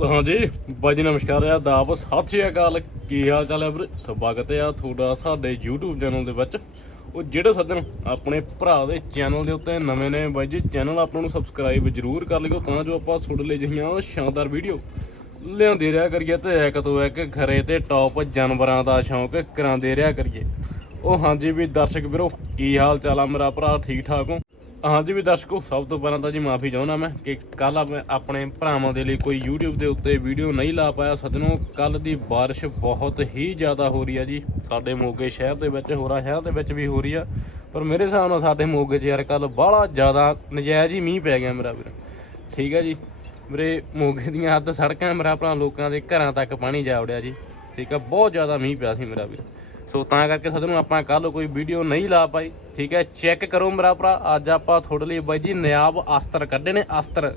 ਹਾਂਜੀ, ਬਾਈ ਜੀ ਨਮਸਕਾਰ ਆ ਦਾਬ ਸਤਿ ਸ਼੍ਰੀ ਅਕਾਲ। ਕੀ ਹਾਲ ਚਾਲ ਹੈ ਵੀਰ? ਸਵਾਗਤ ਹੈ ਤੁਹਾਡਾ ਸਾਡੇ YouTube ਚੈਨਲ ਦੇ ਵਿੱਚ। ਉਹ ਜਿਹੜੇ ਸੱਜਣ ਆਪਣੇ ਭਰਾ ਦੇ ਚੈਨਲ ਦੇ ਉੱਤੇ ਨਵੇਂ ਨੇ, ਬਾਈ ਜੀ, ਚੈਨਲ ਆਪਾਂ ਨੂੰ ਸਬਸਕ੍ਰਾਈਬ ਜ਼ਰੂਰ ਕਰ ਲਿਓ, ਤਾਂ ਜੋ ਆਪਾਂ ਤੁਹਾਡੇ ਲਈ ਜਿਹੀਆਂ ਸ਼ਾਨਦਾਰ ਵੀਡੀਓ ਲਿਆਉਂਦੇ ਰਿਹਾ ਕਰੀਏ ਤੇ ਇੱਕ ਤੋਂ ਇੱਕ ਘਰੇ ਤੇ ਟੌਪ ਜਾਨਵਰਾਂ ਦਾ ਸ਼ੌਂਕ ਕਰਾਉਂਦੇ ਰਿਹਾ ਕਰੀਏ। ਉਹ ਹਾਂਜੀ ਵੀ ਦਰਸ਼ਕ ਵੀਰੋ, ਕੀ ਹਾਲ ਚਾਲ ਆ ਮੇਰਾ ਭਰਾ? ਠੀਕ ਠਾਕ ਹੋ? ਹਾਂਜੀ ਵੀ ਦਰਸ਼ਕੋ, ਸਭ ਤੋਂ ਪਹਿਲਾਂ ਤਾਂ ਜੀ ਮਾਫੀ ਚਾਹੁੰਦਾ ਮੈਂ ਕਿ ਕੱਲ ਆਪਣੇ ਭਰਾਵਾਂ ਦੇ ਲਈ ਕੋਈ YouTube ਦੇ ਉੱਤੇ ਵੀਡੀਓ ਨਹੀਂ ਲਾ ਪਾਇਆ। ਸਦਨੋਂ ਕੱਲ ਦੀ ਬਾਰਿਸ਼ ਬਹੁਤ ਹੀ ਜ਼ਿਆਦਾ ਹੋ ਰਹੀ ਆ ਜੀ। ਸਾਡੇ ਮੋਗੇ ਸ਼ਹਿਰ ਦੇ ਵਿੱਚ ਹੋਰਾਂ ਸ਼ਹਿਰ ਦੇ ਵਿੱਚ ਵੀ ਹੋ ਰਹੀ ਆ। ਪਰ ਮੇਰੇ ਹਿਸਾਬ ਨਾਲ ਸਾਡੇ ਮੋਗੇ 'ਚ ਯਾਰ ਕੱਲ ਬਾਹਲਾ ਜ਼ਿਆਦਾ ਨਜਾਇਜ਼ ਹੀ ਮੀਂਹ ਪੈ ਗਿਆ ਮੇਰਾ ਵੀਰ। ਠੀਕ ਹੈ ਜੀ? ਮੇਰੇ ਮੋਗੇ ਦੀਆਂ ਹੱਦ ਸੜਕਾਂ, ਮੇਰਾ ਭਰਾ ਲੋਕਾਂ ਦੇ ਘਰਾਂ ਤੱਕ ਪਾਣੀ ਜਾ ਵੜਿਆ ਜੀ। ਠੀਕ ਆ, ਬਹੁਤ ਜ਼ਿਆਦਾ ਮੀਂਹ ਪਿਆ ਸੀ ਮੇਰਾ ਵੀਰ। ਸੋ ਤਾਂ ਕਰਕੇ ਸਦ ਨੂੰ ਆਪਾਂ ਕੱਲ ਕੋਈ ਵੀਡੀਓ ਨਹੀਂ ਲਾ ਪਾਈ। ਠੀਕ ਹੈ ਚੈੱਕ ਕਰੋ ਮੇਰਾ ਭਰਾ। ਅੱਜ ਆਪਾਂ ਤੁਹਾਡੇ ਲਈ ਬਾਈ ਜੀ ਨਿਆਬ ਅਸਤਰ ਕੱਢੇ ਨੇ, ਅਸਤਰ।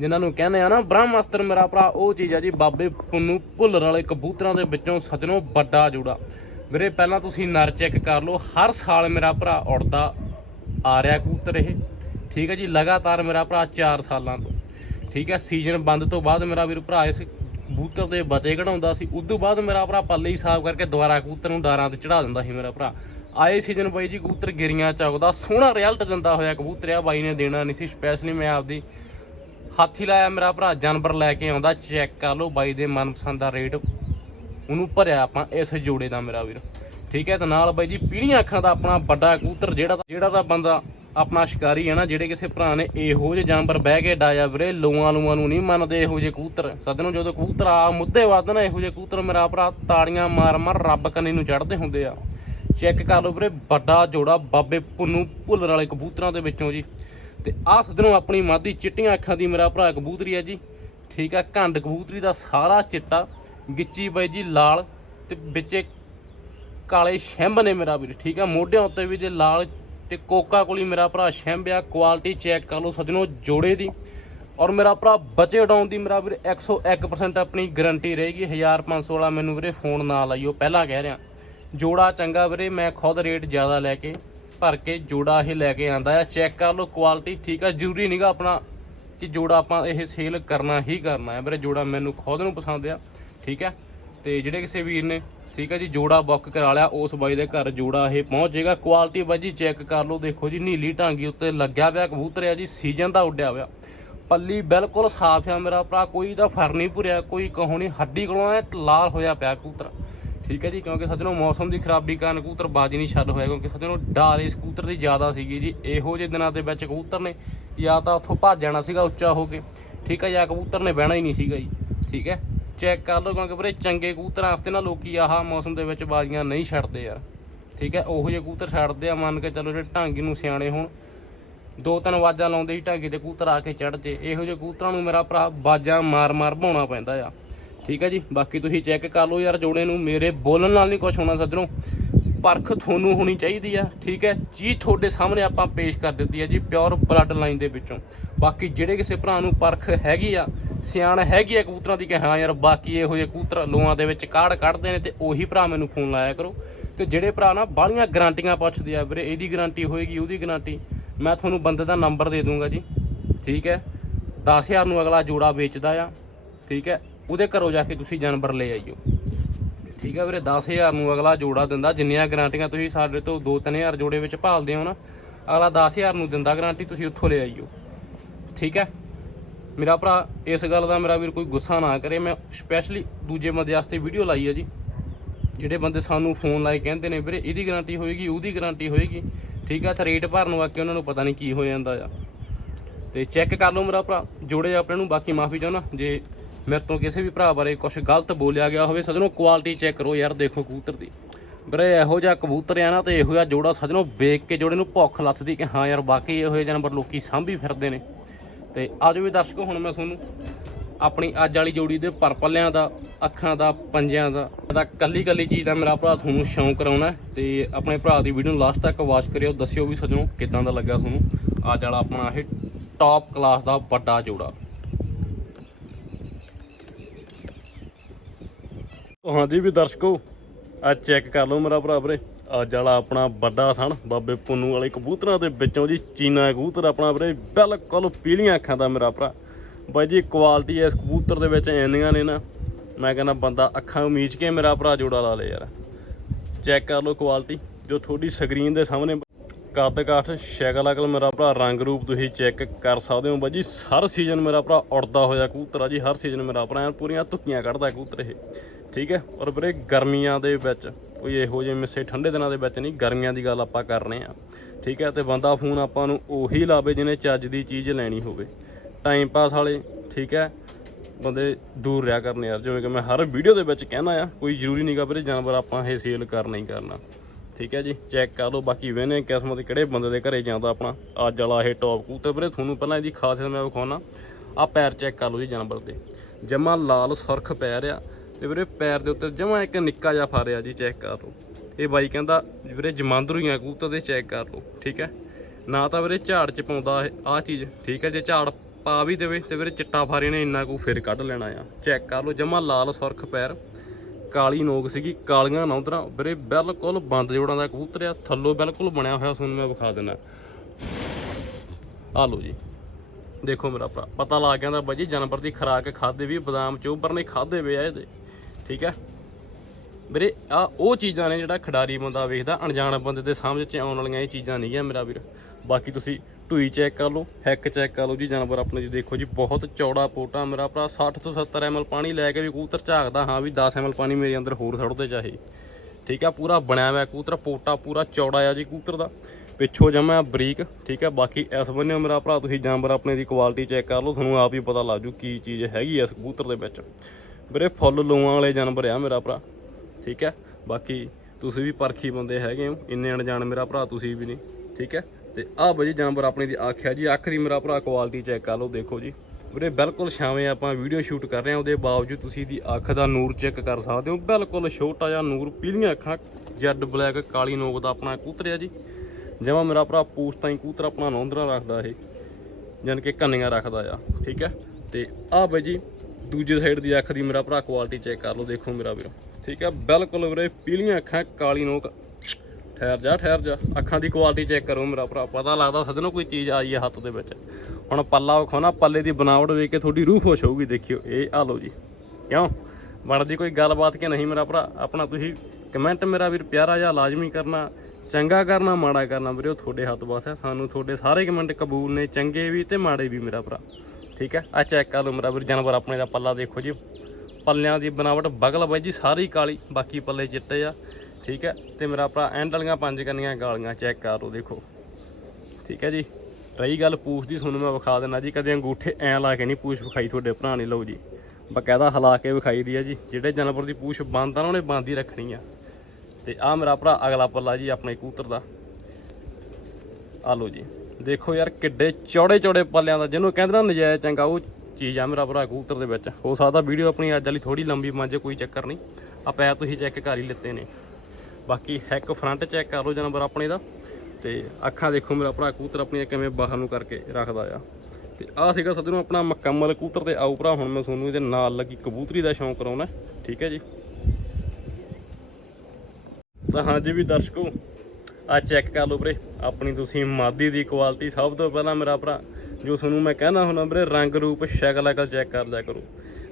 ਜਿਨ੍ਹਾਂ ਨੂੰ ਕਹਿੰਦੇ ਆ ਨਾ, ਬ੍ਰਹਮ ਅਸਤਰ ਮੇਰਾ ਭਰਾ, ਉਹ ਚੀਜ਼ ਆ ਜੀ ਬਾਬੇ ਪੁੰਨੂ ਭੁੱਲਰ ਵਾਲੇ ਕਬੂਤਰਾਂ ਦੇ ਵਿੱਚੋਂ ਸਜਣੋ ਵੱਡਾ ਜੋੜਾ। ਵੀਰੇ, ਪਹਿਲਾਂ ਤੁਸੀਂ ਨਰ ਚੈੱਕ ਕਰ ਲਓ, ਹਰ ਸਾਲ ਮੇਰਾ ਭਰਾ ਉੜਦਾ, ਆ ਰਿਹਾ ਕਬੂਤਰ ਇਹ। ਠੀਕ ਹੈ ਜੀ, ਲਗਾਤਾਰ ਮੇਰਾ ਭਰਾ 4 ਸਾਲਾਂ ਤੋਂ। ਠੀਕ ਹੈ ਸੀਜ਼ਨ ਬੰਦ ਤੋਂ ਬਾਅਦ ਮੇਰਾ ਵੀਰ ਭਰਾ ਇਸ ਕਬੂਤਰ ਦੇ ਬਚੇ ਕਢਾਉਂਦਾ ਸੀ। ਉਦੋਂ ਬਾਅਦ ਮੇਰਾ ਭਰਾ ਪੱਲੇ ਹੀ ਸਾਫ਼ ਕਰਕੇ ਦੁਬਾਰਾ ਕਬੂਤਰ ਨੂੰ ਡਾਰਾਂ ਤੇ ਚੜਾ ਦਿੰਦਾ ਸੀ ਮੇਰਾ ਭਰਾ। ਆਏ ਸੀਜ਼ਨ ਬਾਈ ਜੀ ਕਬੂਤਰ ਗਿਰੀਆਂ ਚੱਕਦਾ ਸੋਹਣਾ ਰਿਜ਼ਲਟ ਦਿੰਦਾ ਹੋਇਆ ਕਬੂਤਰ ਆ। ਬਾਈ ਨੇ ਦੇਣਾ ਨਹੀਂ ਸੀ ਸਪੈਸ਼ਲੀ ਮੈਂ ਆਪਦੀ ਹਾਥੀ ਲਾਇਆ ਮੇਰਾ ਭਰਾ। ਜਾਨਵਰ ਲੈ ਕੇ ਆਉਂਦਾ ਚੈੱਕ ਕਰ ਲਓ ਬਾਈ ਦੇ ਮਨਪਸੰਦ ਦਾ ਰੇਟ ਉਹਨੂੰ ਭਰਿਆ ਆਪਾਂ ਇਸ ਜੋੜੇ ਦਾ ਮੇਰਾ ਵੀਰ। ਠੀਕ ਹੈ, ਤੇ ਨਾਲ ਬਾਈ ਜੀ ਪੀੜੀਆਂ ਅੱਖਾਂ ਦਾ ਆਪਣਾ ਵੱਡਾ ਕਬੂਤਰ ਜਿਹੜਾ ਜਿਹੜਾ ਤਾਂ ਬੰਦਾ ਆਪਣਾ ਸ਼ਿਕਾਰੀ ਹੈ ਨਾ, ਜਿਹੜੇ ਕਿਸੇ ਭਰਾ ਨੇ ਇਹੋ ਜਿਹੇ ਜਾਨਵਰ ਬਹਿ ਕੇ ਡਾਇਆ ਵੀਰੇ, ਲੋਆਂ ਲੂਆਂ ਨੂੰ ਨਹੀਂ ਮੰਨਦੇ ਇਹੋ ਜਿਹੇ ਕਬੂਤਰ। ਸੱਜਣੋ, ਜਦੋਂ ਕਬੂਤਰ ਆ, ਮੁੱਦੇ ਵੱਧ ਇਹੋ ਜਿਹੇ ਕਬੂਤਰ ਮੇਰਾ ਭਰਾ ਤਾੜੀਆਂ ਮਾਰ ਮਾਰ ਰੱਬ ਕੰਨੀ ਨੂੰ ਚੜਦੇ ਹੁੰਦੇ ਆ। ਚੈੱਕ ਕਰ ਲਓ ਵੀਰੇ, ਵੱਡਾ ਜੋੜਾ ਬਾਬੇ ਪੁੰਨੂ ਭੁੱਲਰ ਵਾਲੇ ਕਬੂਤਰਾਂ ਦੇ ਵਿੱਚੋਂ ਜੀ। ਤੇ ਆਹ ਸੱਜਣੋ, ਆਪਣੀ ਮਾਦੀ ਚਿੱਟੀਆਂ ਅੱਖਾਂ ਦੀ ਮੇਰਾ ਭਰਾ ਕਬੂਤਰੀ ਹੈ ਜੀ। ਠੀਕ ਆ, ਘੰਡ ਕਬੂਤਰੀ ਦਾ ਸਾਰਾ ਚਿੱਟਾ, ਗਿੱਚੀ ਬਾਈ ਜੀ ਲਾਲ ਤੇ ਵਿੱਚ ਕਾਲੇ ਸ਼ੈਂਬ ਨੇ ਮੇਰਾ ਵੀਰ। ਠੀਕ ਆ, ਮੋਢਿਆਂ ਉੱਤੇ ਵੀ ਜੇ ਲਾਲ ਤੇ ਕੋਕਾ ਕੋਲੀ ਮੇਰਾ ਭਰਾ ਸ਼ੈਂਬ ਆ। ਕੁਆਲਿਟੀ ਚੈੱਕ ਕਰ ਲਓ ਸੱਜਣੋ ਜੋੜੇ ਦੀ। ਔਰ ਮੇਰਾ ਭਰਾ ਬਚੇ ਉਡਾਉਣ ਦੀ ਮੇਰਾ ਵੀਰ 101% ਆਪਣੀ ਗਾਰੰਟੀ ਰਹੇਗੀ। 1500 ਵਾਲਾ ਮੈਨੂੰ ਵੀਰੇ ਫੋਨ ਨਾ ਲਾਈਓ, ਪਹਿਲਾਂ ਕਹਿ ਰਿਹਾ। ਜੋੜਾ ਚੰਗਾ ਵੀਰੇ, ਮੈਂ ਖੁਦ ਰੇਟ ਜ਼ਿਆਦਾ ਲੈ ਕੇ ਭਰ ਕੇ ਜੋੜਾ ਇਹ ਲੈ ਕੇ ਆਂਦਾ ਆ। ਚੈੱਕ ਕਰ ਲਓ ਕੁਆਲਿਟੀ ਠੀਕ ਆ। ਜ਼ਰੂਰੀ ਨਹੀਂਗਾ ਆਪਣਾ ਕਿ ਜੋੜਾ ਆਪਾਂ ਇਹ ਸੇਲ ਕਰਨਾ ਹੀ ਕਰਨਾ ਹੈ ਵੀਰੇ ਜੋੜਾ ਮੈਨੂੰ ਖੁਦ ਨੂੰ ਪਸੰਦ ਆ, ਠੀਕ ਹੈ ਤੇ ਜਿਹੜੇ ਕਿਸੇ ਵੀਰ ਨੇ ਠੀਕ ਹੈ ਜੀ, ਜੋੜਾ ਬੁੱਕ ਕਰਾ ਲਿਆ, ਉਸ ਬਾਈ ਦੇ ਘਰ ਜੋੜਾ ਇਹ ਪਹੁੰਚ ਜਾਏਗਾ। ਕੁਆਲਿਟੀ ਬਾਈ ਜੀ ਚੈੱਕ ਕਰ ਲਓ, ਦੇਖੋ ਜੀ, ਨੀਲੀ ਢਾਂਗੀ ਉੱਤੇ ਲੱਗਿਆ ਪਿਆ ਕਬੂਤਰ ਆ ਜੀ ਸੀਜ਼ਨ ਦਾ ਉੱਡਿਆ ਹੋਇਆ। ਪੱਲੀ ਬਿਲਕੁਲ ਸਾਫ਼ ਆ ਮੇਰਾ ਭਰਾ, ਕੋਈ ਤਾਂ ਫਰ ਨਹੀਂ ਭੁਰਿਆ, ਕੋਈ ਕਹੋ ਨਹੀਂ, ਹੱਡੀ ਕੋਲੋਂ ਐ ਲਾਲ ਹੋਇਆ ਪਿਆ ਕਬੂਤਰ। ਠੀਕ ਹੈ ਜੀ, ਕਿਉਂਕਿ ਸੱਜਣੋ, ਮੌਸਮ ਦੀ ਖਰਾਬੀ ਕਾਰਨ ਕਬੂਤਰ ਬਾਜੀ ਨਹੀਂ ਛੱਡ ਹੋਇਆ, ਕਿਉਂਕਿ ਸੱਜਣੋ, ਡਾਰ ਇਸ ਕਬੂਤਰ ਦੀ ਜ਼ਿਆਦਾ ਸੀਗੀ ਜੀ। ਇਹੋ ਜਿਹੇ ਦਿਨਾਂ ਦੇ ਵਿੱਚ ਕਬੂਤਰ ਨੇ ਜਾਂ ਤਾਂ ਉੱਥੋਂ ਭੱਜ ਜਾਣਾ ਸੀਗਾ ਉੱਚਾ ਹੋ ਕੇ। ਠੀਕ ਹੈ, ਜਾਂ ਕਬੂਤਰ ਨੇ ਬਹਿਣਾ ਹੀ ਨਹੀਂ ਸੀਗਾ ਜੀ। ਠੀਕ ਹੈ। ਚੈੱਕ ਕਰ ਲਓ, ਕਿਉਂਕਿ ਵੀਰੇ ਚੰਗੇ ਕਬੂਤਰਾਂ ਵਾਸਤੇ ਨਾ ਲੋਕੀ ਆਹ ਮੌਸਮ ਦੇ ਵਿੱਚ ਬਾਜ਼ੀਆਂ ਨਹੀਂ ਛੱਡਦੇ ਯਾਰ ਠੀਕ ਹੈ, ਉਹੋ ਜਿਹੇ ਕਬੂਤਰ ਛੱਡਦੇ ਆ, ਮੰਨ ਕੇ ਚੱਲੋ ਜਿਹੜੇ ਢਾਂਗੀ ਨੂੰ ਸਿਆਣੇ ਹੋਣ। ਦੋ ਤਿੰਨ ਵਾਜਾਂ ਲਾਉਂਦੇ ਹੀ ਢਾਂਗੀ ਤੇ ਕਬੂਤਰ ਆ ਕੇ ਚੜ੍ਹ ਜੇ। ਇਹੋ ਜਿਹੇ ਕਬੂਤਰਾਂ ਨੂੰ ਮੇਰਾ ਭਰਾ ਬਾਜ਼ਾਂ ਮਾਰ ਮਾਰ ਭਾਉਣਾ ਪੈਂਦਾ ਆ। ਠੀਕ ਹੈ ਜੀ, ਬਾਕੀ ਤੁਸੀਂ ਚੈੱਕ ਕਰ ਲਓ ਯਾਰ ਜੋੜੇ ਨੂੰ। ਮੇਰੇ ਬੋਲਣ ਨਾਲ ਨਹੀਂ ਕੁਝ ਹੋਣਾ ਸੱਜਣੋ। ਪਰਖ ਤੁਹਾਨੂੰ ਹੋਣੀ ਚਾਹੀਦੀ ਆ। ਠੀਕ ਹੈ, ਚੀਜ਼ ਤੁਹਾਡੇ ਸਾਹਮਣੇ ਆਪਾਂ ਪੇਸ਼ ਕਰ ਦਿੱਤੀ ਹੈ ਜੀ ਪਿਓਰ ਬਲੱਡ ਲਾਈਨ ਦੇ ਵਿੱਚੋਂ। ਬਾਕੀ ਜਿਹੜੇ ਕਿਸੇ ਭਰਾ ਨੂੰ ਪਰਖ ਹੈਗੀ ਆ ਸਿਆਣ ਹੈਗੀ ਆ ਕਬੂਤਰਾਂ ਦੀ ਕਿ ਹਾਂ ਯਾਰ ਬਾਕੀ ਇਹੋ ਜਿਹੇ ਕਬੂਤਰ ਲੋਆਂ ਦੇ ਵਿੱਚ ਕਾੜ ਕੱਢਦੇ ਨੇ ਤੇ ਉਹੀ ਭਰਾ ਮੈਨੂੰ ਫੋਨ ਲਾਇਆ ਕਰੋ। ਤੇ ਜਿਹੜੇ ਭਰਾ ਨਾ ਬਾਹਲੀਆਂ ਗਾਰੰਟੀਆਂ ਪੁੱਛਦੇ ਆ ਵੀਰੇ, ਇਹਦੀ ਗਾਰੰਟੀ ਹੋਏਗੀ, ਉਹਦੀ ਗਾਰੰਟੀ। ਮੈਂ ਤੁਹਾਨੂੰ ਬੰਦੇ ਦਾ ਨੰਬਰ ਦੇ ਦੂੰਗਾ ਜੀ। ਠੀਕ ਹੈ? 10000 ਨੂੰ ਅਗਲਾ ਜੋੜਾ ਵੇਚਦਾ ਆ। ਠੀਕ ਹੈ? ਉਹਦੇ ਘਰੋਂ ਜਾ ਕੇ ਤੁਸੀਂ ਜਾਨਵਰ ਲੈ ਆਈਓ। ਠੀਕ ਹੈ ਵੀਰੇ? 10000 ਨੂੰ ਅਗਲਾ ਜੋੜਾ ਦਿੰਦਾ। ਜਿੰਨੀਆਂ ਗਾਰੰਟੀਆਂ ਤੁਸੀਂ ਸਾਡੇ ਤੋਂ 2-3000 ਜੋੜੇ ਵਿੱਚ ਭਾਲਦੇ ਹੋ ਨਾ, ਅਗਲਾ 10000 ਨੂੰ ਦਿੰਦਾ ਗਾਰੰਟੀ, ਤੁਸੀਂ ਉੱਥੋਂ ਲੈ ਆਈਓ। ਠੀਕ ਹੈ? ਮੇਰਾ ਭਰਾ, ਇਸ ਗੱਲ ਦਾ ਮੇਰਾ ਵੀਰ ਕੋਈ ਗੁੱਸਾ ਨਾ ਕਰੇ। ਮੈਂ ਸਪੈਸ਼ਲੀ ਦੂਜੇ ਬੰਦੇ ਵਾਸਤੇ ਵੀਡੀਓ ਲਾਈ ਹੈ ਜੀ, ਜਿਹੜੇ ਬੰਦੇ ਸਾਨੂੰ ਫੋਨ ਲਾਏ ਕਹਿੰਦੇ ਨੇ, ਵੀਰੇ ਇਹਦੀ ਗਾਰੰਟੀ ਹੋਏਗੀ, ਉਹਦੀ ਗਾਰੰਟੀ ਹੋਏਗੀ। ਠੀਕ ਆ ਤਾਂ ਰੇਟ ਭਰਨ ਵਾਕੇ ਉਹਨਾਂ ਨੂੰ ਪਤਾ ਨਹੀਂ ਕੀ ਹੋ ਜਾਂਦਾ ਆ। ਤੇ ਚੈੱਕ ਕਰ ਲਓ ਮੇਰਾ ਭਰਾ, ਜੋੜੇ ਆਪਣੇ ਨੂੰ, ਬਾਕੀ ਮਾਫੀ ਚਾਹੁੰਦਾ। ਜੇ ਮੇਰੇ ਤੋਂ ਕਿਸੇ ਵੀ ਭਰਾ ਬਾਰੇ ਕੁਝ ਗਲਤ ਬੋਲਿਆ ਗਿਆ ਹੋਵੇ, ਸਜਣੋ ਕੁਆਲਿਟੀ ਚੈੱਕ ਕਰੋ ਯਾਰ, ਦੇਖੋ ਕਬੂਤਰ ਦੀ। ਵੀਰੇ, ਇਹੋ ਜਿਹਾ ਕਬੂਤਰ ਆ ਨਾ ਤੇ ਇਹੋ ਜਿਹਾ ਜੋੜਾ ਸਜਣੋ, ਵੇਖ ਕੇ ਜੋੜੇ ਨੂੰ ਭੁੱਖ ਲੱਥਦੀ ਕਿ ਹਾਂ ਯਾਰ ਬਾਕੀ ਇਹੋ ਜਿਹੇ ਜਾਨਵਰ ਲੋਕੀ ਸਾਂਭੀ ਫਿਰਦੇ ਨੇ। ਤੇ ਆਜੋ ਵੀ ਦਰਸ਼ਕੋ, ਹੁਣ ਮੈਂ ਤੁਹਾਨੂੰ ਆਪਣੀ ਅੱਜ ਵਾਲੀ ਜੋੜੀ ਦੇ ਪਰਪਲਿਆਂ ਦਾ, ਅੱਖਾਂ ਦਾ, ਪੰਜਿਆਂ ਦਾ ਦਾ ਕੱਲੀ ਕੱਲੀ ਚੀਜ਼ ਦਾ ਮੇਰਾ ਭਰਾ ਤੁਹਾਨੂੰ ਸ਼ੌਂਕ ਕਰਾਉਣਾ ਹੈ ਤੇ ਆਪਣੇ ਭਰਾ ਦੀ ਵੀਡੀਓ ਨੂੰ ਲਾਸਟ ਤੱਕ ਵਾਚ ਕਰਿਓ, ਦੱਸਿਓ ਵੀ ਸਜਣੋ ਕਿਦਾਂ ਦਾ ਲੱਗਾ ਤੁਹਾਨੂੰ ਅੱਜ ਵਾਲਾ ਆਪਣਾ ਇਹ ਟੌਪ ਕਲਾਸ ਦਾ ਵੱਡਾ ਜੋੜਾ। ਹਾਂਜੀ ਵੀ ਦਰਸ਼ਕੋ ਆ ਚੈੱਕ ਕਰ ਲਓ ਮੇਰਾ ਭਰਾ ਵੀਰੇ। ਅੱਜ ਵਾਲਾ ਆਪਣਾ ਵੱਡਾ ਸਣ, ਬਾਬੇ ਪੁੰਨੂ ਵਾਲੇ ਕਬੂਤਰਾਂ ਦੇ ਵਿੱਚੋਂ ਜੀ ਚੀਨਾ ਕਬੂਤਰ ਆਪਣਾ ਵੀਰੇ ਬਿਲਕੁਲ ਪੀਲੀਆਂ ਅੱਖਾਂ ਦਾ ਮੇਰਾ ਭਰਾ। ਬਾਈ ਜੀ ਕੁਆਲਿਟੀ ਇਸ ਕਬੂਤਰ ਦੇ ਵਿੱਚ ਇੰਨੀਆਂ ਨੇ ਨਾ, ਮੈਂ ਕਹਿੰਦਾ ਬੰਦਾ ਅੱਖਾਂ ਮੀਚ ਕੇ ਮੇਰਾ ਭਰਾ ਜੋੜਾ ਲਾ ਲੇ ਯਾਰ। ਚੈੱਕ ਕਰ ਲਓ ਕੁਆਲਿਟੀ ਜੋ ਤੁਹਾਡੀ ਸਕਰੀਨ ਦੇ ਸਾਹਮਣੇ ਕੱਦ ਕਾਠ, ਸ਼ਕਲ ਅਕਲ ਮੇਰਾ ਭਰਾ, ਰੰਗ ਰੂਪ ਤੁਸੀਂ ਚੈੱਕ ਕਰ ਸਕਦੇ ਹੋ। ਬਾਈ ਜੀ, ਹਰ ਸੀਜ਼ਨ ਮੇਰਾ ਭਰਾ ਉੜਦਾ ਹੋਇਆ ਕਬੂਤਰ ਆ ਜੀ, ਹਰ ਸੀਜ਼ਨ ਮੇਰਾ ਭਰਾ ਐਨ ਪੂਰੀਆਂ ਧੁੱਕੀਆਂ ਕੱਢਦਾ ਕਬੂਤਰ ਇਹ। ਠੀਕ ਹੈ? ਔਰ ਵੀਰੇ ਗਰਮੀਆਂ ਦੇ ਵਿੱਚ ਕੋਈ ਇਹੋ ਜਿਹੇ ਮਿੱਸੇ ਠੰਡੇ ਦਿਨਾਂ ਦੇ ਵਿੱਚ ਨਹੀਂ, ਗਰਮੀਆਂ ਦੀ ਗੱਲ ਆਪਾਂ ਕਰ ਰਹੇ ਆ ਠੀਕ ਹੈ? ਤੇ ਬੰਦਾ ਫੋਨ ਆਪਾਂ ਨੂੰ ਉਹੀ ਲਾਵੇ ਜਿਹਨੇ ਚੱਜ ਦੀ ਚੀਜ਼ ਲੈਣੀ ਹੋਵੇ। ਟਾਈਮ ਪਾਸ ਵਾਲੇ, ਠੀਕ ਹੈ? ਬੰਦੇ ਦੂਰ ਰਿਹਾ ਕਰਨ ਯਾਰ, ਜਿਵੇਂ ਕਿ ਮੈਂ ਹਰ ਵੀਡੀਓ ਦੇ ਵਿੱਚ ਕਹਿਣਾ ਆ, ਕੋਈ ਜ਼ਰੂਰੀ ਨਹੀਂਗਾ ਵੀਰੇ ਜਾਨਵਰ ਆਪਾਂ ਇਹ ਸੇਲ ਕਰਨਾ ਹੀ ਕਰਨਾ। ਠੀਕ ਹੈ ਜੀ? ਚੈੱਕ ਕਰ ਲਓ, ਬਾਕੀ ਵੇਨੇ ਕਿਸਮਤ ਕਿਹੜੇ ਬੰਦੇ ਦੇ ਘਰੇ ਜਾਂਦਾ ਆਪਣਾ। ਅੱਜ ਵਾਲਾ ਇਹ ਟੌਪ ਕਬੂਤਰ ਵੀਰੇ, ਤੁਹਾਨੂੰ ਪਹਿਲਾਂ ਇਹਦੀ ਖਾਸੀਅਤ ਮੈਂ ਵਿਖਾਉਣਾ। ਆ ਪੈਰ ਚੈੱਕ ਕਰ ਲਓ ਜੀ ਜਾਨਵਰ ਦੇ। ਜਮਾ ਲਾਲ ਸੁਰਖ ਪੈਰ ਆ। ਤੇ ਵੀਰੇ ਪੈਰ ਦੇ ਉੱਤੇ ਜਮਾ ਇੱਕ ਨਿੱਕਾ ਜਿਹਾ ਫਾਰਿਆ ਜੀ ਚੈੱਕ ਕਰ ਲਓ। ਇਹ ਬਾਈ ਕਹਿੰਦਾ, ਵੀਰੇ ਜਮਾਂਦਰੂ ਹੀ ਆ, ਕਬੂਤਰ ਦੇ ਚੈੱਕ ਕਰ ਲਓ, ਠੀਕ ਹੈ? ਨਾ ਤਾਂ ਵੀਰੇ ਝਾੜ ਚ ਪਾਉਂਦਾ ਆ ਚੀਜ਼, ਠੀਕ ਹੈ? ਜੇ ਝਾੜ ਪਾ ਵੀ ਦੇਵੇ ਤੇ ਵੀਰੇ ਚਿੱਟਾ ਫਾਰੇ ਨੇ, ਇੰਨਾ ਕੁ ਫਿਰ ਕੱਢ ਲੈਣਾ ਆ। ਚੈੱਕ ਕਰ ਲਓ, ਜਮਾ ਲਾਲ ਸੁਰਖ ਪੈਰ, ਕਾਲੀ ਨੋਕ ਸੀਗੀ, ਕਾਲੀਆਂ ਨੌਂਦਰਾਂ ਵੀਰੇ ਬਿਲਕੁਲ ਬੰਦ ਜੋੜਾਂ ਦਾ ਕਬੂਤਰ ਆ, ਥੱਲੋਂ ਬਿਲਕੁਲ ਬਣਿਆ ਹੋਇਆ, ਤੁਹਾਨੂੰ ਮੈਂ ਵਿਖਾ ਦਿੰਦਾ। ਆ ਲਓ ਜੀ। ਦੇਖੋ ਮੇਰਾ ਭਰਾ, ਪਤਾ ਲੱਗ ਜਾਂਦਾ ਬਾਜੀ ਜਾਨਵਰ ਦੀ ਖਰਾਕ ਖਾਦੇ ਵੀ, ਬਦਾਮ ਚੋਬਰ ਨੇ ਖਾਦੇ ਵੇ ਆ ਇਹਦੇ। ਠੀਕ ਹੈ? ਵੀਰੇ ਆ ਉਹ ਚੀਜ਼ਾਂ ਨੇ ਜਿਹੜਾ ਖਿਡਾਰੀ ਬੰਦਾ ਵੇਖਦਾ, ਅਣਜਾਣ ਬੰਦੇ ਦੇ ਸਮਝ ਚ ਆਉਣ ਵਾਲੀਆਂ ਇਹ ਚੀਜ਼ਾਂ ਨਹੀਂ ਗਿਆ ਮੇਰਾ ਵੀਰ। ਬਾਕੀ ਤੁਸੀਂ ਢੂਈ ਚੈੱਕ ਕਰ ਲਓ, ਹੈਕ ਚੈੱਕ ਕਰ ਲਓ ਜੀ, ਜਾਨਵਰ ਆਪਣੇ ਜੀ ਦੇਖੋ ਜੀ, ਬਹੁਤ ਚੌੜਾ ਪੋਟਾ ਮੇਰਾ ਭਰਾ 60 ਤੋਂ 70 ml ਪਾਣੀ ਲੈ ਕੇ ਵੀ ਕਬੂਤਰ ਝਾਕਦਾ ਹਾਂ ਵੀ 10 ml ਪਾਣੀ ਮੇਰੇ ਅੰਦਰ ਹੋਰ ਸੁੱਟਦੇ ਚਾਹੇ। ਠੀਕ ਆ ਪੂਰਾ ਬਣਿਆ ਹੋਇਆ ਕਬੂਤਰ, ਪੋਟਾ ਪੂਰਾ ਚੌੜਾ ਆ ਜੀ ਕਬੂਤਰ ਦਾ। ਪਿੱਛੋਂ ਜਮਾ ਬਰੀਕ, ਠੀਕ ਆ ਬਾਕੀ ਇਸ ਬੰਨੇ ਮੇਰਾ ਭਰਾ, ਤੁਸੀਂ ਜਾਨਵਰ ਆਪਣੇ ਦੀ ਕੁਆਲਿਟੀ ਚੈੱਕ ਕਰ ਲਓ, ਤੁਹਾਨੂੰ ਆਪ ਹੀ ਪਤਾ ਲੱਗ ਜੂ ਕੀ ਚੀਜ਼ ਹੈਗੀ ਇਸ ਕਬੂਤਰ ਦੇ ਵਿੱਚ। ਵੀਰੇ ਫੁੱਲ ਲੋਆਂ ਵਾਲੇ ਜਾਨਵਰ ਆ ਮੇਰਾ ਭਰਾ, ਠੀਕ ਹੈ? ਬਾਕੀ ਤੁਸੀਂ ਵੀ ਪਰਖੀ ਬੰਦੇ ਹੈਗੇ ਹੋ, ਇੰਨੇ ਅਣਜਾਣ ਮੇਰਾ ਭਰਾ, ਤੁਸੀਂ ਵੀ ਨਹੀਂ, ਠੀਕ ਹੈ? ਤੇ ਆਹ ਬਜੀ ਜਾਨਵਰ ਆਪਣੀ ਦੀ ਅੱਖ ਹੈ ਜੀ ਅੱਖ ਦੀ ਮੇਰਾ ਭਰਾ ਕੁਆਲਿਟੀ ਚੈੱਕ ਕਰ ਲਓ, ਦੇਖੋ ਜੀ। ਵੀਰੇ ਬਿਲਕੁਲ ਛਾਵੇਂ ਆਪਾਂ ਵੀਡੀਓ ਸ਼ੂਟ ਕਰ ਰਹੇ ਹਾਂ, ਉਹਦੇ ਬਾਵਜੂਦ ਤੁਸੀਂ ਦੀ ਅੱਖ ਦਾ ਨੂਰ ਚੈੱਕ ਕਰ ਸਕਦੇ ਹੋ। ਬਿਲਕੁਲ ਛੋਟਾ ਜਿਹਾ ਨੂਰ, ਪੀਲੀਆਂ ਅੱਖਾਂ, ਜੈਡ ਬਲੈਕ, ਕਾਲੀ ਨੋਕ ਦਾ ਆਪਣਾ ਕਬੂਤਰ ਜੀ। ਜਿਵੇਂ ਮੇਰਾ ਭਰਾ ਪੂਛ ਤਾਈਂ ਕੂਤਰ ਆਪਣਾ ਨੌਂਦਰਾ ਰੱਖਦਾ ਇਹ ਜਾਨ ਕਿ ਕੰਨੀਆਂ ਰੱਖਦਾ ਆ, ਠੀਕ ਹੈ? ਤੇ ਆਹ ਬਈ ਜੀ ਦੂਜੇ ਸਾਈਡ ਦੀ ਅੱਖ ਦੀ ਮੇਰਾ ਭਰਾ ਕੁਆਲਿਟੀ ਚੈੱਕ ਕਰ ਲਓ, ਦੇਖੋ ਮੇਰਾ ਵੀਰ। ਠੀਕ ਹੈ ਬਿਲਕੁਲ ਵੀਰੇ, ਪੀਲੀਆਂ ਅੱਖਾਂ, ਕਾਲੀ ਨੋਕ। ਠਹਿਰ ਜਾ ਠਹਿਰ ਜਾ। ਅੱਖਾਂ ਦੀ ਕੁਆਲਿਟੀ ਚੈੱਕ ਕਰੋ ਮੇਰਾ ਭਰਾ। ਪਤਾ ਲੱਗਦਾ ਸਦਨੋਂ ਕੋਈ ਚੀਜ਼ ਆਈ ਹੈ ਹੱਥ ਦੇ ਵਿੱਚ। ਹੁਣ ਪੱਲਾ ਵਿਖਾਉਣਾ ਪੱਲੇ ਦੀ ਬਣਾਵਟ ਵੇਖ ਕੇ ਤੁਹਾਡੀ ਰੂਹ ਖੁਸ਼ ਹੋਊਗੀ, ਦੇਖਿਓ। ਇਹ ਆ ਲਓ ਜੀ। ਕਿਉਂ? ਬਣਦੀ ਕੋਈ ਗੱਲਬਾਤ ਕਿ ਨਹੀਂ ਮੇਰਾ ਭਰਾ? ਆਪਣਾ ਤੁਸੀਂ ਕਮੈਂਟ ਮੇਰਾ ਵੀਰ ਪਿਆਰਾ ਜਾਂ ਲਾਜ਼ਮੀ ਕਰਨਾ, ਚੰਗਾ ਕਰਨਾ, ਮਾੜਾ ਕਰਨਾ। ਵੀਰੇ ਉਹ ਤੁਹਾਡੇ ਹੱਥ ਵਾਸਤੇ ਸਾਨੂੰ ਤੁਹਾਡੇ ਸਾਰੇ ਕਮੈਂਟ ਕਬੂਲ ਨੇ, ਚੰਗੇ ਵੀ ਤੇ ਮਾੜੇ ਵੀ ਮੇਰਾ ਭਰਾ। ਠੀਕ ਹੈ? ਆ ਚੈੱਕ ਕਰ ਲਓ ਮੇਰਾ ਵੀਰ, ਜਾਨਵਰ ਆਪਣੇ ਦਾ ਪੱਲਾ ਦੇਖੋ ਜੀ। ਪੱਲਿਆਂ ਦੀ ਬਣਾਵਟ ਬਗਲ ਬਾਈ ਜੀ, ਸਾਰੀ ਕਾਲੀ, ਬਾਕੀ ਪੱਲੇ ਚਿੱਟੇ ਆ। ਠੀਕ ਹੈ? ਤੇ ਮੇਰਾ ਭਰਾ ਐਂਡ ਵਾਲੀਆਂ ਪੰਜ ਕੰਨੀਆਂ ਗਾਲੀਆਂ ਚੈੱਕ ਕਰ ਲਓ, ਦੇਖੋ। ਠੀਕ ਹੈ ਜੀ? ਰਹੀ ਗੱਲ ਪੂਛ ਦੀ, ਤੁਹਾਨੂੰ ਮੈਂ ਵਿਖਾ ਦਿੰਦਾ ਜੀ, ਕਦੇ ਅੰਗੂਠੇ ਐਂ ਲਾ ਕੇ ਨਹੀਂ ਪੂਛ ਵਿਖਾਈ ਤੁਹਾਡੇ ਭਰਾ ਨੇ, ਲਓ ਜੀ। ਬਕਾਇਦਾ ਹਿਲਾ ਕੇ ਵਿਖਾਈ ਦੀ ਆ ਜੀ, ਜਿਹੜੇ ਜਾਨਵਰ ਦੀ ਪੂਛ ਬੰਦ ਆ ਨਾ ਉਹਨੇ ਬੰਦ ਹੀ ਰੱਖਣੀ ਆ। ਤੇ ਆ ਮੇਰਾ ਭਰਾ ਅਗਲਾ ਪੱਲਾ ਜੀ, ਆਪਣੇ ਕੂਤਰ ਦਾ। ਆ ਲਓ ਜੀ। ਦੇਖੋ ਯਾਰ ਕਿੱਡੇ ਚੌੜੇ ਚੌੜੇ ਪੱਲਿਆਂ ਦਾ, ਜਿਹਨੂੰ ਕਹਿੰਦੇ ਨਾ ਨਜਾਇਜ਼ ਚੰਗਾ, ਉਹ ਚੀਜ਼ ਆ ਮੇਰਾ ਭਰਾ ਕਬੂਤਰ ਦੇ ਵਿੱਚ। ਹੋ ਸਕਦਾ ਵੀਡੀਓ ਆਪਣੀ ਅੱਜ ਵਾਲੀ ਥੋੜੀ ਲੰਬੀ ਮੰਜੇ ਕੋਈ ਚੱਕਰ ਨਹੀਂ। ਆ ਪੈਰ ਤੁਸੀਂ ਚੈੱਕ ਕਰ ਹੀ ਲਿੱਤੇ ਨੇ। ਬਾਕੀ ਹੈਕ ਫਰੰਟ ਚੈੱਕ ਕਰ ਲਓ ਜਾਨਵਰ ਆਪਣੇ ਦਾ। ਤੇ ਅੱਖਾਂ ਦੇਖੋ ਮੇਰਾ ਭਰਾ ਕਬੂਤਰ ਆਪਣੀਆਂ ਕਿਵੇਂ ਬਾਹਰ ਨੂੰ ਕਰਕੇ ਰੱਖਦਾ ਆ। ਤੇ ਆ ਸੀਗਾ ਸੱਜਣੋਂ ਆਪਣਾ ਮੁਕੰਮਲ ਕਬੂਤਰ ਤੇ ਆਊ ਭਰਾ, ਹੁਣ ਮੈਂ ਤੁਹਾਨੂੰ ਇਹਦੇ ਨਾਲ ਲੱਗੀ ਕਬੂਤਰੀ ਦਾ ਸ਼ੌਂਕ ਕਰਾਉਣਾ। ਠੀਕ ਹੈ ਜੀ। ਤਾਂ ਹਾਂਜੀ ਵੀ ਦਰਸ਼ਕੋ ਆ ਚੈੱਕ ਕਰ ਲਓ ਵੀਰੇ। ਆਪਣੀ ਤੁਸੀਂ ਮਾਦੀ ਦੀ ਕੁਆਲਿਟੀ ਸਭ ਤੋਂ ਪਹਿਲਾਂ ਮੇਰਾ ਭਰਾ, ਜੋ ਤੁਹਾਨੂੰ ਮੈਂ ਕਹਿੰਦਾ ਹੁੰਦਾ ਵੀਰੇ, ਰੰਗ ਰੂਪ ਸ਼ਕਲ ਅਕਲ ਚੈੱਕ ਕਰ ਲਿਆ ਕਰੋ।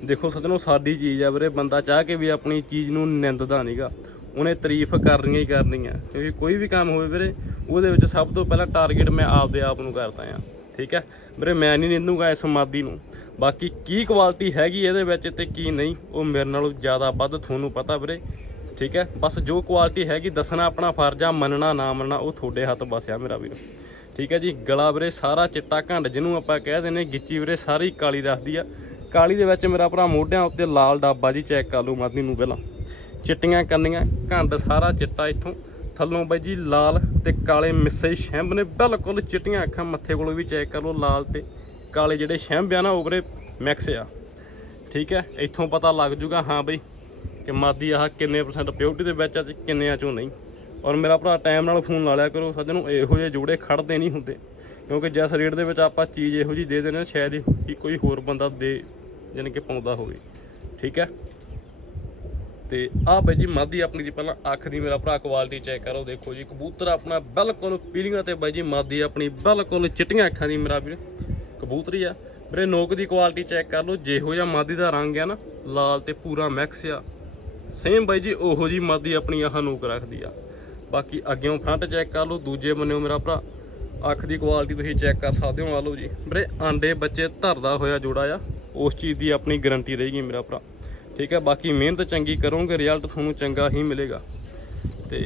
ਦੇਖੋ ਸੱਜਣੋ, ਸਾਡੀ ਚੀਜ਼ ਆ ਵੀਰੇ, ਬੰਦਾ ਚਾਹ ਕੇ ਵੀ ਆਪਣੀ ਚੀਜ਼ ਨੂੰ ਨਿੰਦਦਾ ਨਹੀਂਗਾ ਉਹਨੇ ਤਾਰੀਫ ਕਰਨੀ ਹੀ ਕਰਨੀ ਆ। ਕਿਉਂਕਿ ਕੋਈ ਵੀ ਕੰਮ ਹੋਵੇ ਵੀਰੇ, ਉਹਦੇ ਵਿੱਚ ਸਭ ਤੋਂ ਪਹਿਲਾਂ ਟਾਰਗੇਟ ਮੈਂ ਆਪਦੇ ਆਪ ਨੂੰ ਕਰਦਾ ਆ। ਠੀਕ ਹੈ ਵੀਰੇ, ਮੈਂ ਨਹੀਂ ਨਿੰਦੂਗਾ ਇਸ ਮਾਦੀ ਨੂੰ। ਬਾਕੀ ਕੀ ਕੁਆਲਿਟੀ ਹੈਗੀ ਇਹਦੇ ਵਿੱਚ ਤੇ ਕੀ ਨਹੀਂ, ਉਹ ਮੇਰੇ ਨਾਲੋਂ ਜ਼ਿਆਦਾ ਵੱਧ ਤੁਹਾਨੂੰ ਪਤਾ ਵੀਰੇ। ਠੀਕ ਹੈ? ਬਸ ਜੋ ਕੁਆਲਿਟੀ ਹੈਗੀ, ਦੱਸਣਾ ਆਪਣਾ ਫਰਜ਼ ਆ, ਮੰਨਣਾ, ਨਾ ਮੰਨਣਾ, ਉਹ ਤੁਹਾਡੇ ਹੱਥ ਬਸ ਆ ਮੇਰਾ ਵੀਰ। ਠੀਕ ਹੈ ਜੀ? ਗਲਾ ਵੀਰੇ ਸਾਰਾ ਚਿੱਟਾ ਘੰਡ ਜਿਹਨੂੰ ਆਪਾਂ ਕਹਿ ਦਿੰਦੇ ਗਿੱਚੀ ਵੀਰੇ ਸਾਰੀ ਕਾਲੀ ਰੱਖਦੀ ਆ। ਕਾਲੀ ਦੇ ਵਿੱਚ ਮੇਰਾ ਭਰਾ ਮੋਢਿਆਂ ਉੱਤੇ ਲਾਲ ਡਾਬਾ ਜੀ ਚੈੱਕ ਕਰ ਲਓ ਮਾਦੀ ਨੂੰ ਪਹਿਲਾਂ। ਚਿੱਟੀਆਂ ਕੰਨੀਆਂ, ਘੰਡ ਸਾਰਾ ਚਿੱਟਾ ਇੱਥੋਂ। ਥੱਲੋਂ ਬਾਈ ਜੀ ਲਾਲ ਤੇ ਕਾਲੇ ਮਿੱਸੇ ਸ਼ੈਂਬ ਨੇ, ਬਿਲਕੁਲ ਚਿੱਟੀਆਂ ਅੱਖਾਂ ਮੱਥੇ ਕੋਲੋਂ ਵੀ ਚੈੱਕ ਕਰ ਲਓ ਲਾਲ ਤੇ ਕਾਲੇ ਜਿਹੜੇ ਸ਼ੈਂਬ ਆ ਨਾ, ਉਹ ਵੀਰੇ ਮਿਕਸ ਆ। ਠੀਕ ਹੈ? ਇੱਥੋਂ ਪਤਾ ਲੱਗ ਜੂਗਾ, ਹਾਂ ਬਈ। ਕਿ ਮਾਦੀ ਆਹ ਕਿੰਨੇ ਪਰਸੈਂਟ ਪਿਓਰਟੀ ਦੇ ਵਿੱਚ ਆ ਤੇ ਕਿੰਨਿਆਂ ਚੋਂ ਨਹੀਂ। ਔਰ ਮੇਰਾ ਭਰਾ ਟਾਈਮ ਨਾਲ ਫੋਨ ਲਾ ਲਿਆ ਕਰੋ, ਸੱਜਣੋਂ, ਇਹੋ ਜਿਹੇ ਜੋੜੇ ਖੜਦੇ ਨਹੀਂ ਹੁੰਦੇ। ਕਿਉਂਕਿ ਜਿਸ ਰੇਟ ਦੇ ਵਿੱਚ ਆਪਾਂ ਚੀਜ਼ ਇਹੋ ਜੀ ਦੇ ਦਿੰਦੇ ਹਾਂ, ਸ਼ਾਇਦ ਹੀ ਕੋਈ ਹੋਰ ਬੰਦਾ ਦੇ, ਯਾਨੀ ਕਿ ਪਾਉਂਦਾ ਹੋਵੇ। ਠੀਕ ਹੈ? ਤੇ ਆਹ ਬਾਈ ਜੀ, ਮਾਦੀ ਆਪਣੀ ਦੀ ਪਹਿਲਾਂ ਅੱਖ ਦੀ ਮੇਰਾ ਭਰਾ ਕੁਆਲਿਟੀ ਚੈੱਕ ਕਰੋ, ਦੇਖੋ ਜੀ, ਕਬੂਤਰ ਆਪਣਾ ਬਿਲਕੁਲ ਪੀਲੀਆਂ ਤੇ ਬਾਈ ਜੀ, ਮਾਦੀ ਆਪਣੀ ਬਿਲਕੁਲ ਚਿੱਟੀਆਂ ਅੱਖਾਂ ਦੀ ਮੇਰਾ ਵੀਰ, ਕਬੂਤਰੀ ਆ। ਮੇਰੇ ਨੋਕ ਦੀ ਕੁਆਲਿਟੀ ਚੈੱਕ ਕਰ ਲਓ, ਜਿਹੋ ਜਿਹਾ ਮਾਦੀ ਦਾ ਰੰਗ ਆ ਨਾ, ਲਾਲ ਤੇ ਪੂਰਾ ਮਿਕਸ ਆ। ਸੇਮ ਬਾਈ ਜੀ, ਉਹੋ ਜੀ ਮਾਦੀ ਆਪਣੀ ਆਹ ਨੋਕ ਰੱਖਦੀ ਆ। ਬਾਕੀ ਅੱਗਿਓਂ ਫਰੰਟ ਚੈੱਕ ਕਰ ਲਓ, ਦੂਜੇ ਬੰਨਿਓ ਮੇਰਾ ਭਰਾ। ਅੱਖ ਦੀ ਕੁਆਲਿਟੀ ਤੁਸੀਂ ਚੈੱਕ ਕਰ ਸਕਦੇ ਹੋ ਆ ਲਓ ਜੀ। ਵੀਰੇ, ਆਂਡੇ ਬੱਚੇ ਧਰਦਾ ਹੋਇਆ ਜੋੜਾ ਆ, ਉਸ ਚੀਜ਼ ਦੀ ਆਪਣੀ ਗਾਰੰਟੀ ਰਹੇਗੀ ਮੇਰਾ ਭਰਾ। ਠੀਕ ਹੈ ਬਾਕੀ ਮਿਹਨਤ ਚੰਗੀ ਕਰੋਗੇ ਰਿਜ਼ਲਟ ਤੁਹਾਨੂੰ ਚੰਗਾ ਹੀ ਮਿਲੇਗਾ। ਤੇ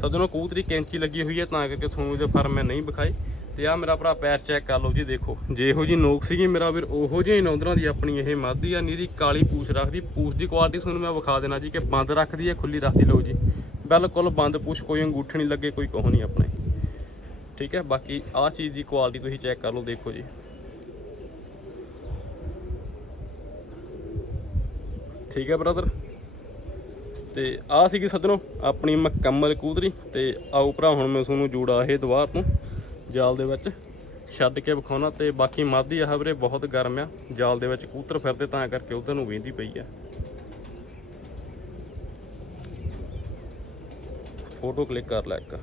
ਸੱਜਣੋ ਕਬੂਤਰੀ ਕੈਂਚੀ ਲੱਗੀ ਹੋਈ ਹੈ ਤਾਂ ਕਰਕੇ ਤੁਹਾਨੂੰ ਇਹਦੇ ਫਾਰਮ ਮੈਂ ਨਹੀਂ ਵਿਖਾਏ। ਤੇ ਆ ਮੇਰਾ ਭਰਾ ਪੈਰ ਚੈੱਕ ਕਰ ਲਓ ਜੀ, ਦੇਖੋ। ਜਿਹੋ ਇਹੋ ਜੀ ਨੋਕ ਸੀਗੀ ਮੇਰਾ ਵੀਰ, ਉਹੋ ਜਿਹੀ ਨੌਂਦਰਾਂ ਦੀ ਆਪਣੀ ਇਹ ਮਾਦੀ ਆ, ਨੀਰੀ ਕਾਲੀ ਪੂਛ ਰੱਖਦੀ, ਪੂਛ ਦੀ ਕੁਆਲਿਟੀ ਤੁਹਾਨੂੰ ਮੈਂ ਵਿਖਾ ਦੇਣਾ ਜੀ ਕਿ ਬੰਦ ਰੱਖਦੀ ਹੈ ਖੁੱਲੀ ਰੱਖਦੀ, ਲਓ ਜੀ। ਬਿਲਕੁਲ ਬੰਦ ਪੂਛ, ਕੋਈ ਅੰਗੂਠੇ ਨਹੀਂ ਲੱਗੇ, ਕੋਈ ਕੁਛ ਨਹੀਂ ਆਪਣੇ। ਠੀਕ ਹੈ, ਬਾਕੀ ਆਹ ਚੀਜ਼ ਦੀ ਕੁਆਲਿਟੀ ਤੁਸੀਂ ਚੈੱਕ ਕਰ ਲਓ, ਦੇਖੋ ਜੀ। ਠੀਕ ਹੈ ਬ੍ਰਦਰ ਤੇ ਆ ਸੀਗੀ ਸੱਜਣੋ, ਆਪਣੀ ਮੁਕੰਮਲ ਕੂਦਰੀ ਤੇ ਆਓ ਭਰਾ, ਹੁਣ ਮੈਂ ਤੁਹਾਨੂੰ ਜੋੜਾ ਇਹ ਦੁਬਾਰ ਤੋਂ। ਜਾਲ ਦੇ ਵਿੱਚ ਛੱਡ ਕੇ ਵਿਖਾਉਣਾ ਤੇ ਬਾਕੀ ਮਾਦੀ ਆ ਵੀਰੇ, ਬਹੁਤ ਗਰਮ ਆ। ਜਾਲ ਦੇ ਵਿੱਚ ਕੂਤਰ ਫਿਰਦੇ, ਤਾਂ ਕਰਕੇ ਉਧਰ ਨੂੰ ਵੇਂਦੀ ਪਈ ਆ। ਫੋਟੋ ਕਲਿੱਕ ਕਰ ਲੈ ਇੱਕ।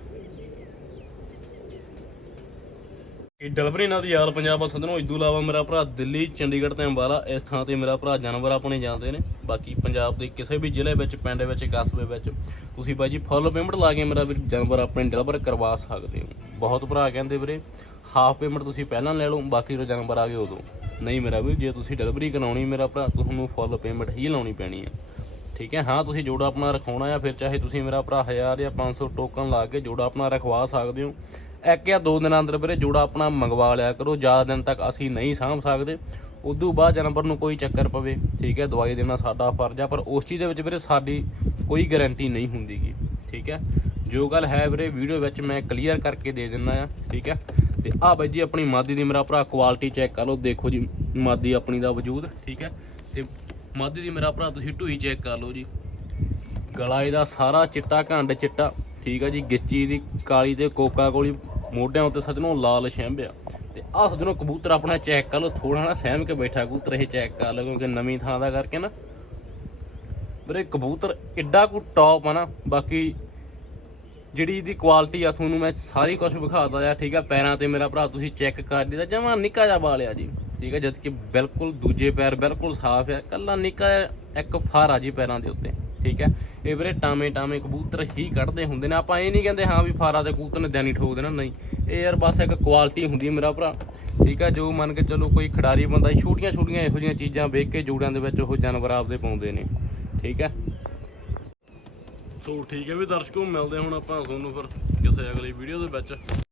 ਇਹ ਡਲਵਰੀ ਨਾਲ ਦੀ ਯਾਰ ਪੰਜਾਬ ਆ, ਸੱਜਣੋ ਇਦੋਂ ਇਲਾਵਾ ਮੇਰਾ ਭਰਾ ਦਿੱਲੀ, ਚੰਡੀਗੜ੍ਹ ਤੇ ਅੰਬਾਲਾ, ਇਸ ਥਾਂ ਤੇ ਮੇਰਾ ਭਰਾ ਜਾਨਵਰ ਆਪਣੇ ਜਾਂਦੇ ਨੇ। ਬਾਕੀ ਪੰਜਾਬ ਦੇ ਕਿਸੇ ਵੀ ਜ਼ਿਲ੍ਹੇ ਵਿੱਚ, ਪਿੰਡ ਵਿੱਚ, ਕਸਬੇ ਵਿੱਚ, ਤੁਸੀਂ ਬਾਈ ਜੀ ਫੁੱਲ ਪੇਮੈਂਟ ਲਾ ਕੇ ਮੇਰਾ ਵੀ ਜਾਨਵਰ ਆਪਣੇ ਡਿਲੀਵਰ ਕਰਵਾ ਸਕਦੇ ਹੋ। ਬਹੁਤ ਭਰਾ ਕਹਿੰਦੇ ਵੀਰੇ ਹਾਫ ਪੇਮੈਂਟ ਤੁਸੀਂ ਪਹਿਲਾਂ ਲੈ ਲਓ, ਬਾਕੀ ਜਦੋਂ ਜਾਨਵਰ ਆ ਗਏ ਉਦੋਂ। ਨਹੀਂ ਮੇਰਾ ਵੀ ਜੇ ਤੁਸੀਂ ਡਿਲੀਵਰੀ ਕਰਾਉਣੀ ਮੇਰਾ ਭਰਾ, ਤੁਹਾਨੂੰ ਫੁੱਲ ਪੇਮੈਂਟ ਹੀ ਲਾਉਣੀ ਪੈਣੀ ਹੈ ਠੀਕ ਹੈ? ਹਾਂ, ਤੁਸੀਂ ਜੋੜਾ ਆਪਣਾ ਰਖਾਉਣਾ ਆ, ਫਿਰ ਚਾਹੇ ਤੁਸੀਂ ਮੇਰਾ ਭਰਾ 1000 ਜਾਂ 500 ਟੋਕਨ ਲਾ ਕੇ ਜੋੜਾ ਆਪਣਾ ਰਖਵਾ ਸਕਦੇ ਹੋ। ਇੱਕ ਜਾਂ ਦੋ ਦਿਨਾਂ ਅੰਦਰ ਵੀਰੇ ਜੋੜਾ ਆਪਣਾ ਮੰਗਵਾ ਲਿਆ ਕਰੋ, ਜ਼ਿਆਦਾ ਦਿਨ ਤੱਕ ਅਸੀਂ ਨਹੀਂ ਸਾਂਭ ਸਕਦੇ। ਉਦੋਂ ਬਾਅਦ ਜਾਨਵਰ ਨੂੰ ਕੋਈ ਚੱਕਰ ਪਵੇ, ਠੀਕ ਹੈ? ਦਵਾਈ ਦੇਣਾ ਸਾਡਾ ਫਰਜ਼ ਆ, ਪਰ ਉਸ ਚੀਜ਼ ਦੇ ਵਿੱਚ ਵੀਰੇ ਸਾਡੀ ਕੋਈ ਗਾਰੰਟੀ ਨਹੀਂ ਹੁੰਦੀਗੀ ਠੀਕ ਹੈ? ਜੋ ਗੱਲ ਹੈ ਵੀਰੇ ਵੀਡੀਓ ਵਿੱਚ ਮੈਂ ਕਲੀਅਰ ਕਰਕੇ ਦੇ ਦਿੰਦਾ ਆ ਠੀਕ ਹੈ? ਤੇ ਆ ਬਾਈ ਜੀ, ਆਪਣੀ ਮਾਦੀ ਦੀ ਮੇਰਾ ਭਰਾ ਕੁਆਲਿਟੀ ਚੈੱਕ ਕਰ ਲਓ, ਦੇਖੋ ਜੀ, ਮਾਦੀ ਆਪਣੀ ਦਾ ਵਜੂਦ, ਠੀਕ ਹੈ? ਤੇ ਮਾਦੀ ਦੀ ਮੇਰਾ ਭਰਾ ਤੁਸੀਂ ਢੂਈ ਚੈੱਕ ਕਰ ਲਓ ਜੀ। ਗਲਾ ਇਹਦਾ ਸਾਰਾ ਚਿੱਟਾ, ਘੰਡ ਚਿੱਟਾ, ਠੀਕ ਹੈ ਜੀ? ਗਿੱਚੀ ਦੀ, ਕਾਲੀ ਤੇ ਕੋਕਾ ਕੋਲੀ ਮੋਢਿਆਂ ਉੱਤੇ ਸੱਜਣੋਂ ਲਾਲ ਛਿੰਬ ਆ। ਤੇ ਆਹ ਸੱਜਣੋਂ ਕਬੂਤਰ ਆਪਣਾ ਚੈੱਕ ਕਰ ਲਓ ਥੋੜਾ ਨਾ ਸਹਿਮ ਕੇ ਬੈਠਾ ਕਬੂਤਰ ਇਹ ਚੈੱਕ ਕਰ ਲਓ, ਕਿਉਂਕਿ ਨਵੀਂ ਥਾਂ ਦਾ ਕਰਕੇ ਨਾ। ਵੀਰੇ, ਕਬੂਤਰ ਐਡਾ ਕੋ ਟੌਪ ਆ ਨਾ, ਬਾਕੀ ਜਿਹੜੀ ਇਹਦੀ ਕੁਆਲਿਟੀ ਆ, ਤੁਹਾਨੂੰ ਮੈਂ ਸਾਰੀ ਕੁਝ ਵਿਖਾਤਾ ਆ, ਠੀਕ ਆ? ਪੈਰਾਂ ਤੇ ਮੇਰਾ ਭਰਾ, ਤੁਸੀਂ ਚੈੱਕ ਕਰ ਲਿਆ ਜਮਾ ਨਿੱਕਾ ਜਿਹਾ ਵਾਲਿਆ ਜੀ, ਠੀਕ ਹੈ ਜਦ ਕਿ ਬਿਲਕੁਲ ਦੂਜੇ ਪੈਰ ਬਿਲਕੁਲ ਸਾਫ਼ ਆ ਕੱਲਾ ਨਿੱਕਾ ਜਿਹਾ ਇੱਕ ਫਾਰ ਆ ਜੀ ਪੈਰਾਂ ਦੇ ਉੱਤੇ, ਠੀਕ ਹੈ ਇਹ ਵੀਰੇ ਟਾਵੇਂ ਟਾਵੇਂ ਕਬੂਤਰ ਹੀ ਕੱਢਦੇ ਹੁੰਦੇ ਨੇ। ਆਪਾਂ ਇਹ ਨਹੀਂ ਕਹਿੰਦੇ, ਹਾਂ ਵੀ ਫਾਰਾ ਦੇ ਕਬੂਤਰ ਨੇ ਦਿਆਨੀ ਠੋਕ ਦੇਣਾ। ਨਹੀਂ, ਇਹ ਯਾਰ ਬਸ ਇੱਕ ਕੁਆਲਿਟੀ ਹੁੰਦੀ ਮੇਰਾ ਭਰਾ, ਠੀਕ ਹੈ ਜੋ ਮੰਨ ਕੇ ਚਲੋ ਕੋਈ ਖਿਡਾਰੀ ਬੰਦਾ ਛੋਟੀਆਂ ਛੋਟੀਆਂ ਇਹੋ ਜਿਹੀਆਂ ਚੀਜ਼ਾਂ ਵੇਖ ਕੇ ਜੋੜਿਆਂ ਦੇ ਵਿੱਚ ਉਹ ਜਾਨਵਰ ਆਪਦੇ ਪਾਉਂਦੇ ਨੇ, ਠੀਕ ਹੈ ਸੋ ਠੀਕ ਹੈ ਵੀ ਦਰਸ਼ਕੋ, ਮਿਲਦੇ ਹੁਣ ਆਪਾਂ ਤੁਹਾਨੂੰ ਫਿਰ ਕਿਸੇ ਅਗਲੀ ਵੀਡੀਓ ਦੇ ਵਿੱਚ।